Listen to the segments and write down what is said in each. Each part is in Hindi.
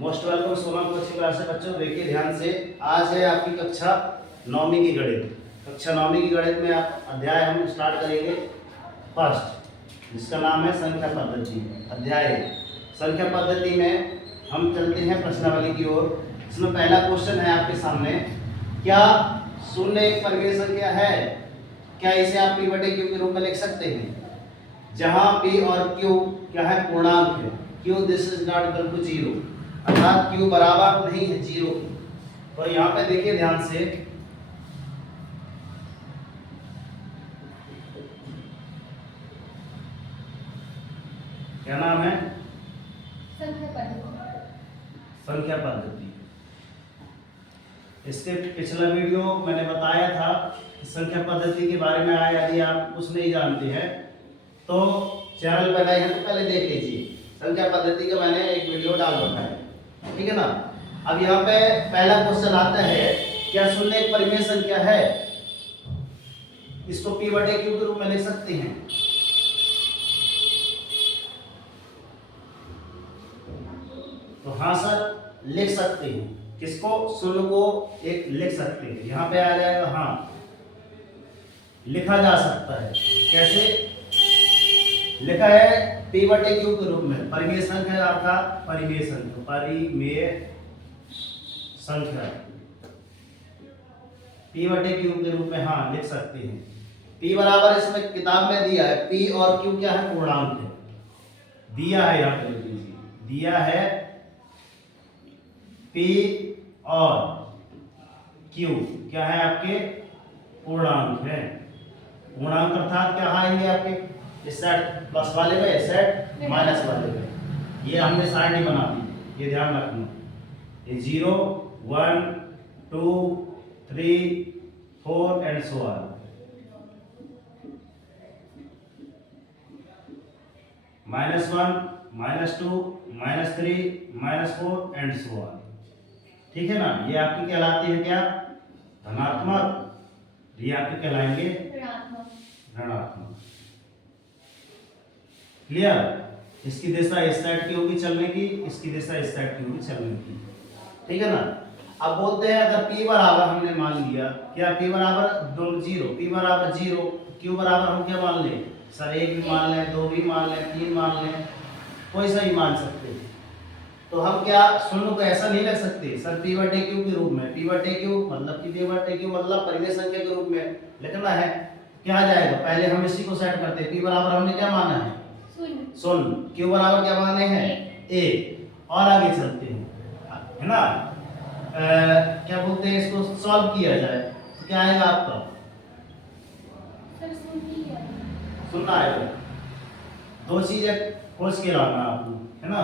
मोस्ट वेलकम सोना को अच्छी क्लास से बच्चों। देखिए ध्यान से, आज है आपकी कक्षा 9वीं की गणित। कक्षा 9वीं की गणित में आप अध्याय हम स्टार्ट करेंगे फर्स्ट, जिसका नाम है संख्या पद्धति। अध्याय संख्या पद्धति में हम चलते हैं प्रश्नावली की ओर। इसमें पहला क्वेश्चन है आपके सामने, क्या शून्य एक परिमेय संख्या है? क्या इसे आप p बटे q के रूप में लिख सकते हैं, जहां p और q क्या है, पूर्णांक है। q this is not equal to 0, अर्थात q बराबर नहीं है 0। तो यहाँ पे देखिए ध्यान से, क्या नाम है, संख्या पद्धति। इसके पिछला वीडियो मैंने बताया था कि संख्या पद्धति के बारे में आया। यदि आप कुछ नहीं जानते हैं तो चैनल बनाए हैं तो पहले देख लीजिए। संख्या पद्धति का मैंने एक वीडियो डाल रखा है, ठीक है ना। अब यहाँ पे पहला क्वेश्चन आता है, क्या शून्य एक परिमेय संख्या है? इसको p बटे q के रूप में लिख सकते हैं। तो हाँ सर, लिख सकते हैं। किसको? शून्य को एक लिख सकते हैं। यहाँ पे आ जाएगा हाँ, लिखा जा सकता है। कैसे लिखा है? p बटे q के रूप में। परिमेय संख्या अर्थात परिमेय संख्या, परिमेय संख्या p बटे q के रूप में हाँ लिख सकते हैं। p बराबर इसमें किताब में दिया है, p और q क्या है, पूर्णांक है। दिया है, यहाँ पे लिख दीजिए, दिया है p और q क्या है, आपके पूर्णांक है। पूर्णांक अर्थात क्या आएंगे आपके, इस साइड प्लस वाले में, इस साइड माइनस वाले में। ये हमने साइड नहीं बना दी, ये ध्यान रखना। ये 0 1 2 3 4 and so on. -1 -2 -3 -4 and so on, ठीक है ना। ये आपकी कहलाती है क्या, धनात्मक। ये आपके कहलाएंगे ऋणात्मक। क्लियर? इसकी दिशा इस साइड की होगी चलने की, इसकी दिशा इस साइड की होगी चलने की, ठीक है ना। अब बोलते हैं अगर p बराबर हमने मान लिया, क्या p बराबर 0, p बराबर 0, q बराबर हम क्या मान लें सर, 1 भी मान लें, 2 भी मान लें, 3 मान लें, कोई सा ही मान सकते हैं। तो हम क्या शून्य को ऐसा नहीं लिख सकते सर p बटे q के रूप में। p बटे q मतलब कि p बटे q मतलब परिमेय संख्या के रूप में लिखना है। क्या आ जाएगा, पहले हम इसी को सेट करते हैं। p बराबर हमने क्या माना है, शून्य। q बराबर क्या माने हैं, 1। और आगे चलते हैं, है ना। क्या बोलते हैं, इसको सॉल्व किया जाए तो क्या आएगा आपका, सुनना आएगा। दो चीजें खोज के लाना आपको, है ना।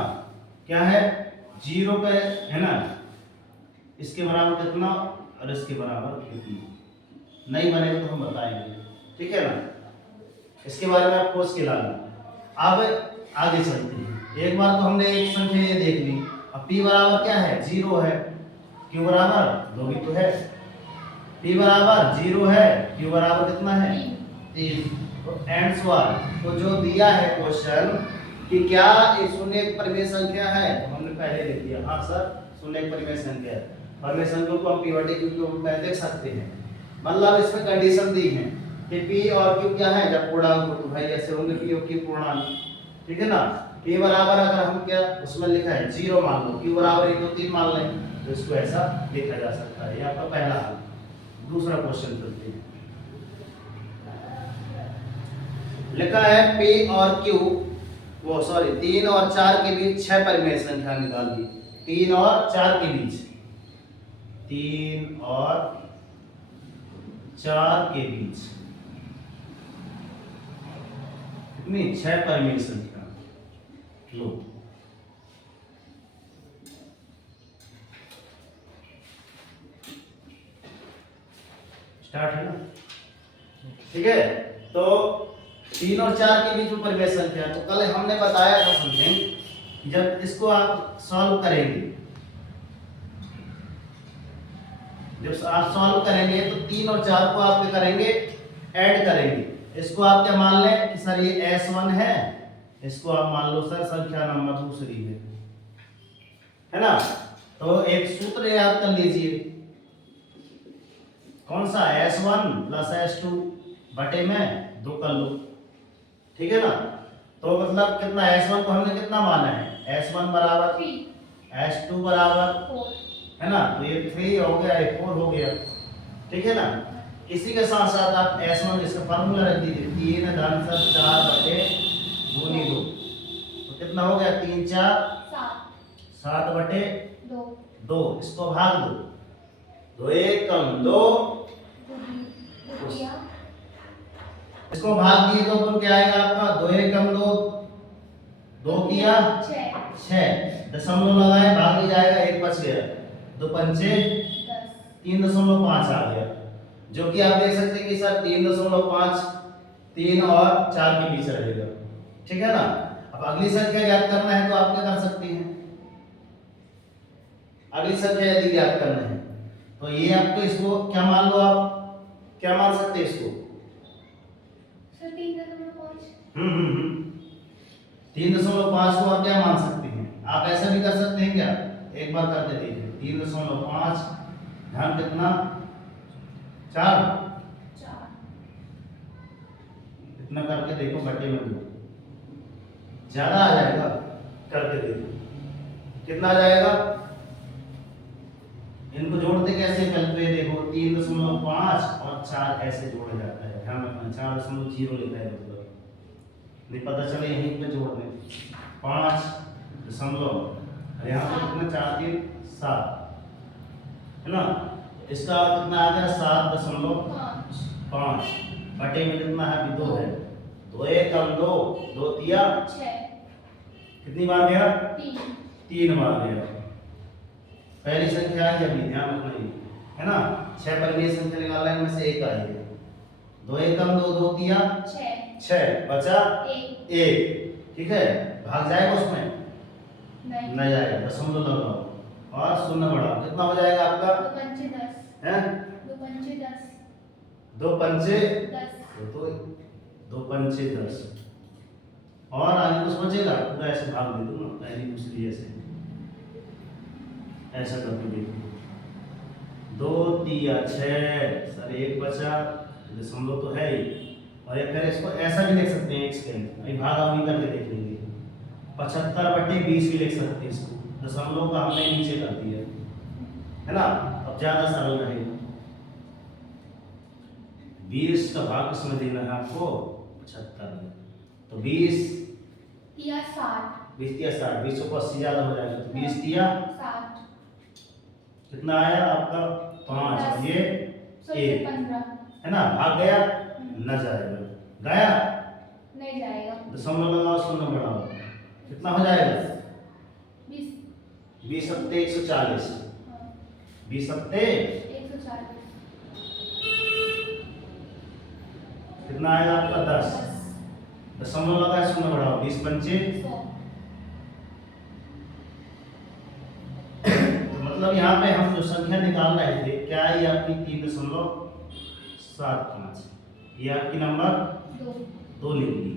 क्या है, 0 पे, है ना, इसके बराबर कितना और इसके बराबर कितना। नहीं बनेगा तो हम बताएंगे, ठीक है ना। इसके बारे में आप खोज के लाना। अब आगे चलते हैं। एक बार तो हमने एक संख्या ये देख ली। अब p बराबर क्या है, 0 है, q बराबर 2 भी तो है। p बराबर 0 है, q बराबर कितना है, 3। तो एंड सो ऑन। तो जो दिया है क्वेश्चन कि क्या ये शून्य एक परिमेय संख्या है, तो हमने पहले लिख दिया हाँ सर शून्य एक परिमेय संख्या है। परिमेय संख्या को हम p बटे q के रूप में देख सकते हैं। मतलब इसमें कंडीशन दी है कि p और q क्या है, जब पूर्णांक हो तो भाई ऐसे होंगे p और q पूर्णांक, ठीक है ना। p बराबर अगर हम क्या उसमें लिखा है 0 मान लो, q बराबर 1 2 3 मान लें, तो इसको ऐसा लिखा जा सकता है। ये आपका पहला हल। दूसरा क्वेश्चन चलते हैं। लिखा है p और q, वो सॉरी 3 और 4 के बीच 6 परिमेय संख्या निकाल दी। 3 और 4 के बीच, 3 और 4 के बीच कितनी, 6 परिमेय संख्या। लो स्टार्ट है ना, ठीक है। तो 3 और 4 के बीच में परिमेय संख्या, तो कल हमने बताया था समथिंग, जब इसको आप सॉल्व करेंगे, जब आप सॉल्व करेंगे तो 3 और 4 को आप क्या करेंगे, ऐड करेंगे। इसको आप क्या मान लें कि सर ये S1 है, इसको आप मान लो सर संख्या नंबर दूसरी है, है ना। तो एक सूत्र याद कर लीजिए, कौन सा, S1 प्लस S2 बटे में 2 कर लो, ठीक है ना। तो मतलब कितना, S1 को हमने कितना माना है, S1 बराबर 3, S2 बराबर 4, है ना, तो ये 3 हो गया, ये 4 हो गया, ठीक है ना। इसी के साथ साथ आप S1 इसका फार्मूला रख दीजिए, 3 धन 4 बटे 2 तो कितना हो गया, 3 4 7 बटे 2, इसको भाग दो, 2 1 कम 2, इसको भाग दिए तो अपन क्या आएगा आपका, 2 1 कम 2, 2 किया 6, दशमलव लगाए भाग नहीं जाएगा, 1 बच गया, 2 पंचे 3.5 आ गया, जो कि आप देख सकते हैं कि सर 3.5 3 और 4 के बीच रहेगा, ठीक है ना। अब अगली संख्या ज्ञात करना है तो आप क्या कर सकते हैं, अगली संख्या यदि ज्ञात करना है तो ये आपको, इसको क्या मान लो, आप क्या मान सकते हैं इसको, 3.5 को आप क्या मान सकते हैं, आप ऐसा भी कर सकते हैं क्या, एक बार करके देखिए, 3.5 धन कितना 4, इतना करके देखो, बटे में 2 ज्यादा आ जाएगा, करके देखो कितना आ जाएगा, इनको जोड़ते कैसे, पहले देखो 3.5 और 4 ऐसे जोड़ा जाता है, ध्यान रखना, 4.0 लिखा है, मतलब नहीं पता चले यहीं पे जोड़ दें, 5 दशमलव, यहाँ पे कितना 4 3 7 है ना, इसका कितना आ गया 7.5 बटे में कितना है, 2 है, 2 1 कम 2, 2 तिया 6, कितनी बार गया, 3 बार गया, पहली संख्या आई अभी, ध्यान रखना ये है ना, 6 पर ये संख्या निकालना है, इनमें से एक आई है, 2 1 कम 2, 2 तिया 6 बचा 1, ठीक है, भाग जाएगा उसमें, नहीं जाएगा, दशमलव लगाओ और शून्य बढ़ाओ, कितना हो जाएगा आपका, 2 पंचे 10 हैं, 2 पंचे 10 2 पंचे 10, तो 2 पंचे 10, और आगे कुछ बचेगा, पूरा ऐसे भाग दे दूंगा, पहली दूसरी ऐसे, ऐसा करके देखो, 2 तिया 6, सर 1 बचा, दशमलव तो है ही, और एक तरह इसको ऐसा भी लिख सकते हैं, एक्सटेंड अभी भाग अभी करके देख लेंगे, 75 बटे 20 भी लिख सकते हैं इसको, दशमलव का हमने नीचे कर दिया है ना, अब ज्यादा सरल रहेगा, 20 का भाग किसमें देना है आपको, 75 में, तो 20 तिया 60, 20 तिया 60, 20 को 80 ज्यादा हो जाएगा, तो 20 तिया 60, कितना आया आपका 5, और ये 1 15 है ना, भाग गया, न जाएगा, गया, नहीं जाएगा, दशमलव लगाओ, शून्य बढ़ाओ, कितना हो जाएगा, 20 20 सत्ते 140, 20 सत्ते 140, कितना आएगा आपका 10, दशमलव लगाए, शून्य बढ़ाओ, 20 पंचे 100, तो मतलब यहाँ पे हम जो संख्या निकाल रहे थे, क्या है, ये आपकी 3.75, ये आपकी नंबर 2 निकली,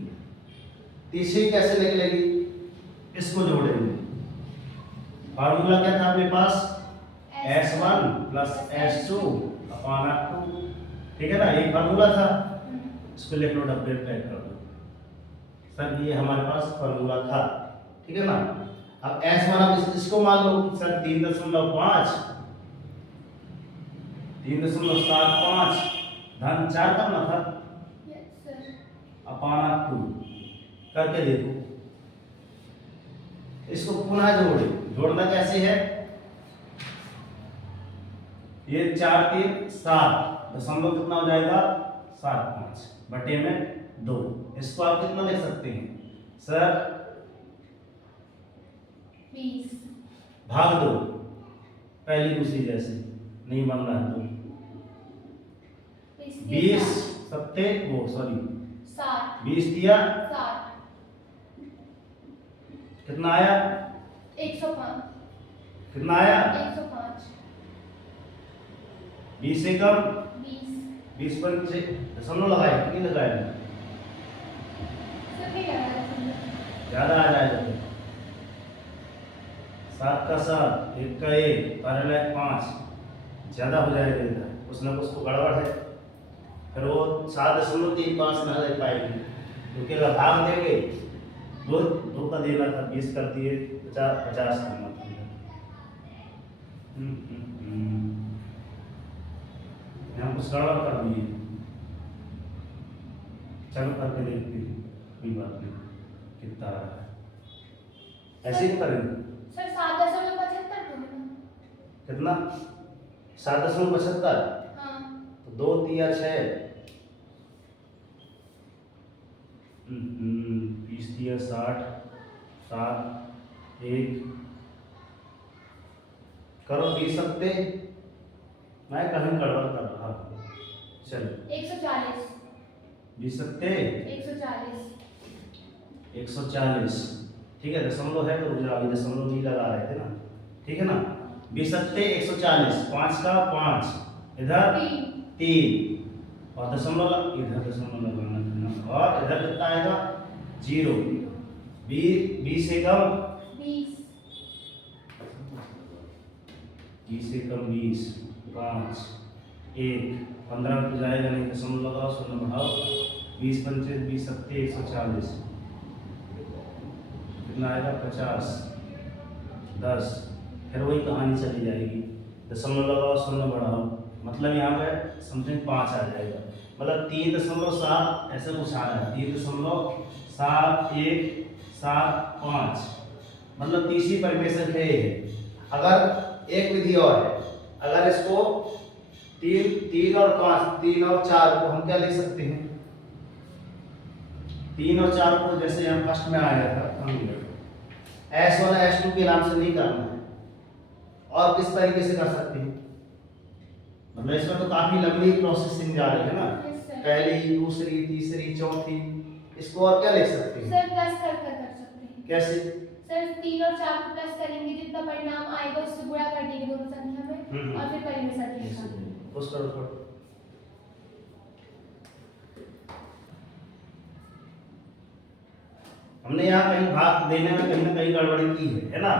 तीसरी कैसे निकलेगी, इसको जोड़ेंगे, फार्मूला क्या था अपने पास, S1 plus S2 upon R2, ठीक है ना, एक फार्मूला था, इसको लिख लो, डब्बे पे पैक कर दो, सर ये हमारे पास फार्मूला था, ठीक है ना। अब S1 अब इसको मान लो सर 3.5 3.75 धन 4 करना था, अपॉन 2 करके देखो, इसको पुनः जोड़े, जोड़ना कैसे है, ये 4 3 7, दशमलव कितना हो जाएगा 7 5 बटे में 2, इसको आप कितना लिख सकते हैं सर, 20 भाग दो, पहली दूसरी जैसे नहीं बन रहा है तो 20 सत्ते वो सॉरी 20 दिया 60, कितना आया, 105, कितना आया, 105, 20 से कम 20, 20 पर से दशमलव लगाए, कितनी लगाए, सभी लगाया, ज्यादा आ जाएगा, 7 का 7, 1 का 1, पैरेलल 5, ज़्यादा हो जाएगा इधर, कुछ ना कुछ तो गड़बड़ है। फिर वो 7.35 ना दे पाएगी, क्योंकि अगर भाग देंगे दो का देना था, 20 कर दिए, 50 करना था। यहाँ कुछ गड़बड़ कर दिए, चलो करके देखते हैं, कोई बात नहीं, कितना आ रहा है, ऐसे ही करेंगे। सर 7.75 तो है ना? कितना? 7.75। हाँ। तो 2 तिया 6, 20 तिया 60, 7, 1 करो 20 सकते, मैं कहीं गड़बड़ कर रहा हूँ। चलो 140, 20 सकते, 140, 140, ठीक है। दशमलव है तो रुक अभी दशमलव नहीं लगा रहे थे ना, ठीक है ना। 20 सकते 140, 5 का 5, इधर 3 और दशमलव इधर दशमलव लगाना था, और इधर कितना आएगा 0, 20 से कम 20, 20 से कम 20, 5, 1, 15 तो जाएगा नहीं, दशमलव लगाओ, शून्य बढ़ाओ, 20 पंचे 20 सत्ते 140, कितना आएगा 50, 10, फिर वही कहानी चली जाएगी, दशमलव लगाओ, शून्य बढ़ाओ, मतलब यहाँ पे समथिंग 5 आ जाएगा, मतलब 3.7 ऐसे कुछ आ रहा है, 3.7175, मतलब तीसरी परिमेशन है ये। अगर एक विधि और है, अगर इसको 3 और 5, 3 और 4 को हम क्या लिख सकते हैं, 3 और 4 को जैसे यहाँ फर्स्ट में आया था, S1 S2 के नाम से नहीं करना है, और किस तरीके से कर सकते हैं, मतलब इसमें तो काफी लंबी प्रोसेसिंग जा रही है ना, पहली, दूसरी, तीसरी, चौथी, इसको और क्या लिख सकते हैं? सर प्लस कर सकते हैं। कैसे? सर 3 और 4 को प्लस करेंगे, जितना परिणाम आएगा उससे गुणा कर देंगे दोनों संख्या में, और फिर परिमेशन लिखेंगे। उस करो। हमने यहाँ कहीं भाग देने में कहीं ना कहीं गड़बड़ी की है ना।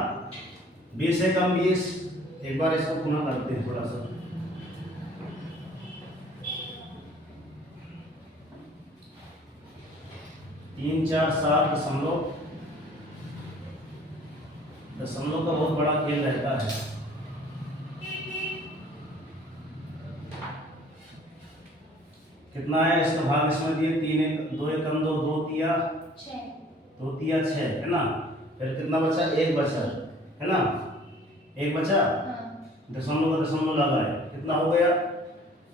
20 से कम 20, एक बार इसको पुनः करते हैं थोड़ा सा। 3, 4, 7 दशमलव का बहुत बड़ा खेल रहता है। कितना है इसका भाग, इसमें दिए 3, 2 एकम 2, 2 तिया 6, 2 तिया 6 है ना। फिर कितना बचा, 1 बचा है ना, 1 बचा, दशमलव का दशमलव लगाए, कितना हो गया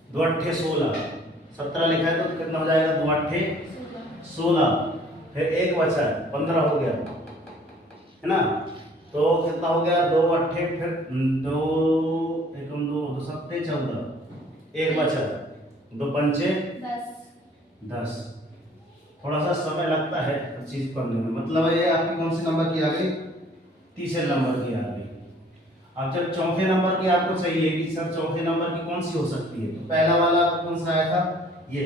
2 अट्ठे 16, 17 लिखा है तो कितना हो जाएगा 2 अट्ठे 16, फिर 1 बचा 15 हो गया है ना। तो कितना हो गया 2 अट्ठे, फिर 2 एकम 2, 2 सत्ते 14, 1 बचा, 2 पंचे 10। थोड़ा सा समय लगता है हर चीज पढ़ने में, मतलब ये आपकी कौन से नंबर की आ गई, तीसरे नंबर की आ गई। अब जब चौथे नंबर की आपको चाहिए कि सर चौथे नंबर की कौन सी हो सकती है, तो पहला वाला आपको कौन सा आया था ये,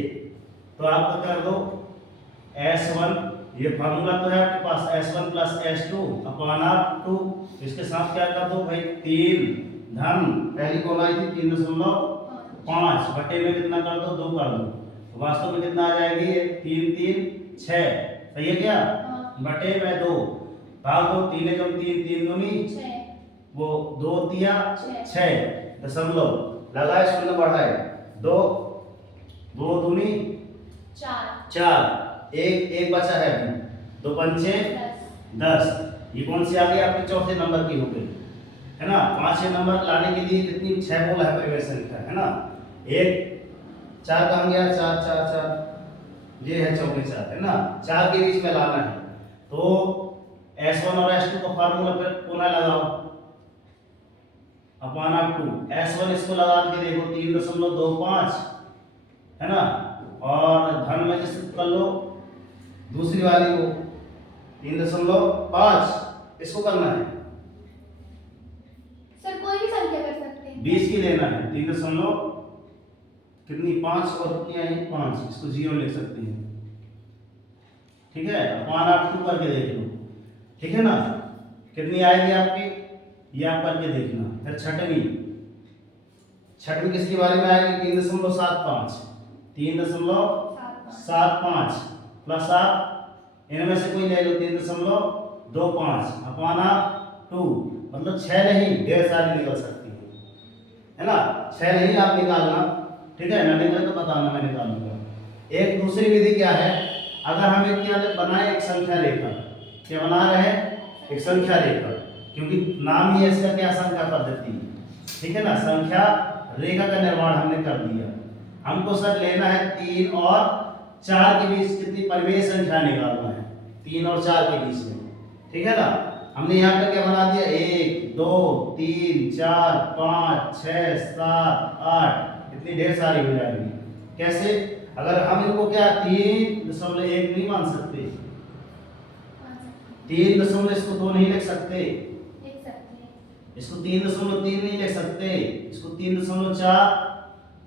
तो आप कर दो S1, ये फार्मूला तो है आपके पास, S1 प्लस S2 अपॉन 2, इसके साथ क्या कर दो भाई 3 धन, पहली कौन आई थी 3.5 बटे में कितना कर दो 2 कर दो, तो वास्तव में कितना आ जाएगी 3, 3, 6, सही है क्या, बटे में 2, भाग दो 3 एकम 3, 3 दूनी 6, वो 2 तिया 6, दशमलव लगाए, शून्य बढ़ाए, 2 दूनी 4, 1 बचा है अभी, 2 पंचे 10। ये कौन सी आ गई आपके चौथे नंबर की हो गई है ना। पांचवें नंबर लाने के लिए कितनी 6 बोला है परिवेश संख्या है ना, 1 4 कहाँ गया, 4 4 4, ये है चौके 4 है ना, 4 के बीच में लाना है। तो S1 और S2 का फार्मूला फिर पुनः लगाओ अपॉन 2, S1 इसको लगा के देखो 3.25 है ना, और धन में किस कर लो दूसरी वाली को 3.5, इसको करना है सर कोई भी संख्या कर सकते हैं, 20 की लेना है, 3 कितनी 5 और कितनी आई 5, इसको 0 ले सकते हैं, ठीक है। अपॉन 2 करके देख लो, ठीक है ना, कितनी आएगी आपकी ये आप करके देखना। फिर छठवीं किसके बारे में आएगी? 3.75 3.75 प्लस आप इनमें से कोई ले लो 3.25 अपॉन 2, मतलब 6 नहीं ढेर सारी निकल सकती है ना। 6 नहीं आप निकालना, ठीक है ना, निकले तो बताना, मैं निकालूंगा। एक दूसरी विधि क्या है, अगर हम एक क्या बनाए, एक संख्या रेखा, क्या बना रहे हैं? एक संख्या रेखा, क्योंकि नाम ही है इसका क्या, संख्या पद्धति, ठीक है ना। संख्या रेखा का निर्माण हमने कर दिया। हमको सर लेना है 3 और 4 के बीच कितनी परिमेय संख्या निकालना है, 3 और 4 के बीच में, ठीक है ना। हमने यहाँ पे क्या बना दिया, 1 2 3 4 5 6 7 8, इतनी ढेर सारी हो जाएगी। कैसे? अगर हम इनको क्या 3.1 नहीं मान सकते, 3 इसको 2 नहीं लिख सकते, इसको 3.3 नहीं लिख सकते, इसको 3.4,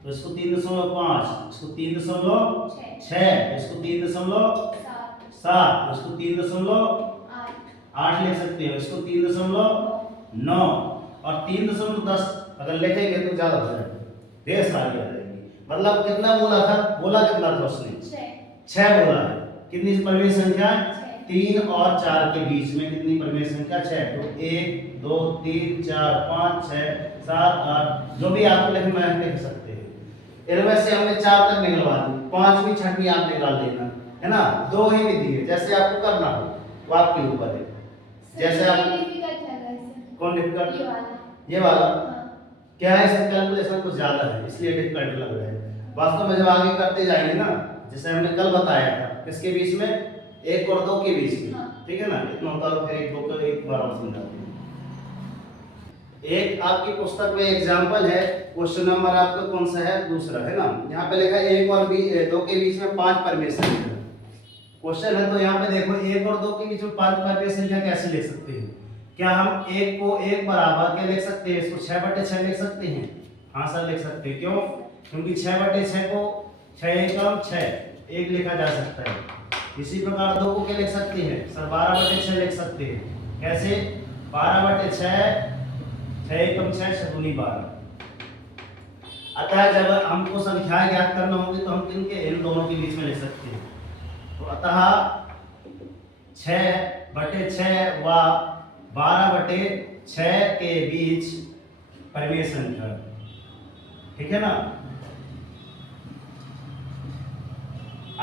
तो इसको 3.5, इसको 3.6, इसको 3.7, इसको 3.8 लिख सकते हो, इसको 3.9 और 3.10 अगर लिखेंगे तो ज्यादा हो जाएगा, ढेर सारी आ जाएगी। मतलब कितना बोला था, बोला कितना था उसने? 6 बोला है। कितनी परिमेय संख्या? 3 और 4 के बीच में कितनी परिमेय संख्या? 6। तो 1 2 3 4 5 6 7 8, जो भी आपको लिखना है लिख सकते हैं। इनमें से हमने 4 तक निकलवा दी, 5वीं 6वीं आप निकाल देना, है ना। 2 ही विधि है, जैसे आपको करना हो वो आपके ऊपर है। जैसे आप कौन डिफिकल्ट? ये वाला क्या है, इसका कैलकुलेशन कुछ ज्यादा है इसलिए डिफिकल्ट लग रहा है। वास्तव में जब आगे करते जाएंगे ना, जैसे हमने कल बताया था, किसके बीच में? 1 और 2 के बीच में, ठीक है ना। इतना होता है, फिर 1 2 को एक बार और समझाते हैं। एक आपकी पुस्तक में एग्जांपल है, क्वेश्चन नंबर आपका कौन सा है? दूसरा, है ना। यहाँ पे लिखा है 1 और 2 के बीच में 5 परिमेय संख्या। क्वेश्चन है तो यहाँ पे देखो 1 और 2 के बीच में 5 परिमेय संख्या कैसे लिख सकते हैं? क्या हम 1 को 1 बराबर के लिख सकते हैं? इसको 6/6 लिख सकते हैं? हाँ सर लिख सकते हैं। क्यों? क्योंकि 6/6 को 6 एकम 6 1 लिखा जा सकता है। इसी प्रकार 2 को क्या लिख सकते हैं सर? 12/6 लिख सकते हैं। कैसे? 12/6 6 एकम 6 6 दूनी 12। अतः जब हमको संख्याएं ज्ञात करना होगी तो हम किनके, इन दोनों के बीच में लिख सकते हैं। तो अतः 6/6 व 12/6 के बीच परिमेय संख्या, ठीक है ना।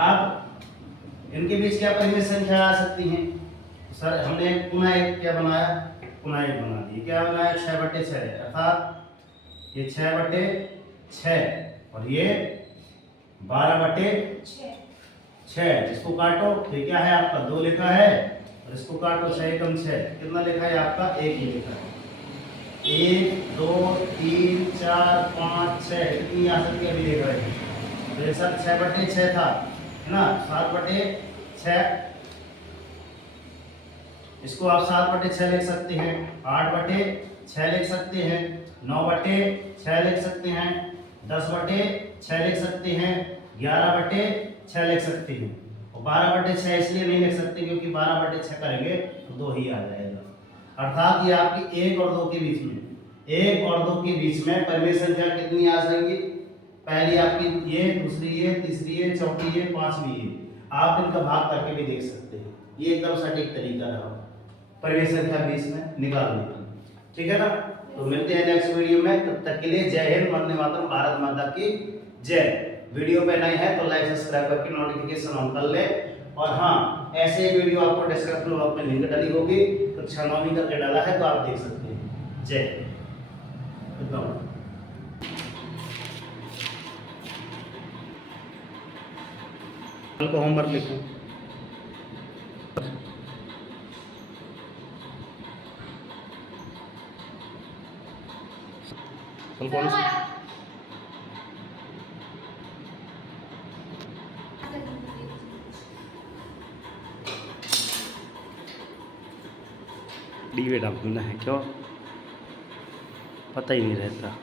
अब इनके बीच क्या परिमेय संख्या आ सकती है? सर हमने पुनः एक क्या बनाया, पुनः एक बना दी। क्या बनाया? 6/6, अर्थात ये 6/6 और ये 12/6। इसको काटो, तो क्या है आपका? 2 लिखा है, और इसको काटो 6 एकम 6, कितना लिखा है आपका? 1 ही लिखा है। 1 2 3 4 5 6 कितनी आ सकती है? अभी देख रहे हैं तो ये सब 6/6 था, है ना। 7/6, इसको आप 7/6 लिख सकते हैं, 8/6 लिख सकते हैं, 9/6 लिख सकते हैं, 10/6 लिख सकते हैं, 11/6 लिख सकते हैं। और 12/6 इसलिए नहीं लिख सकते क्योंकि 12/6 करेंगे तो 2 ही आ जाएगा। अर्थात ये आपकी 1 और 2 के बीच में, 1 और 2 के बीच में परिमेय संख्या कितनी आ जाएंगी? पहली आपकी ये, दूसरी ये, तीसरी ये, चौथी ये, 5वीं ये। आप इनका भाग करके भी देख सकते हैं। ये एकदम सटीक तरीका रहा परिमेय संख्या बीच में निकालने का, ठीक है ना। तो मिलते हैं नेक्स्ट वीडियो में, तब तक के लिए जय हिंद, वंदे मातरम, भारत माता की जय। वीडियो पे नए हैं तो लाइक सब्सक्राइब करके नोटिफिकेशन ऑन कर ले। और हाँ, ऐसे वीडियो आपको डिस्क्रिप्शन बॉक्स में लिंक डली होगी, तो 6/9 करके डाला है तो आप देख सकते हैं। जय हिंद। कल को होमवर्क लिखूं। कल कौन सा? डीवे डालना है, क्यों पता ही नहीं रहता।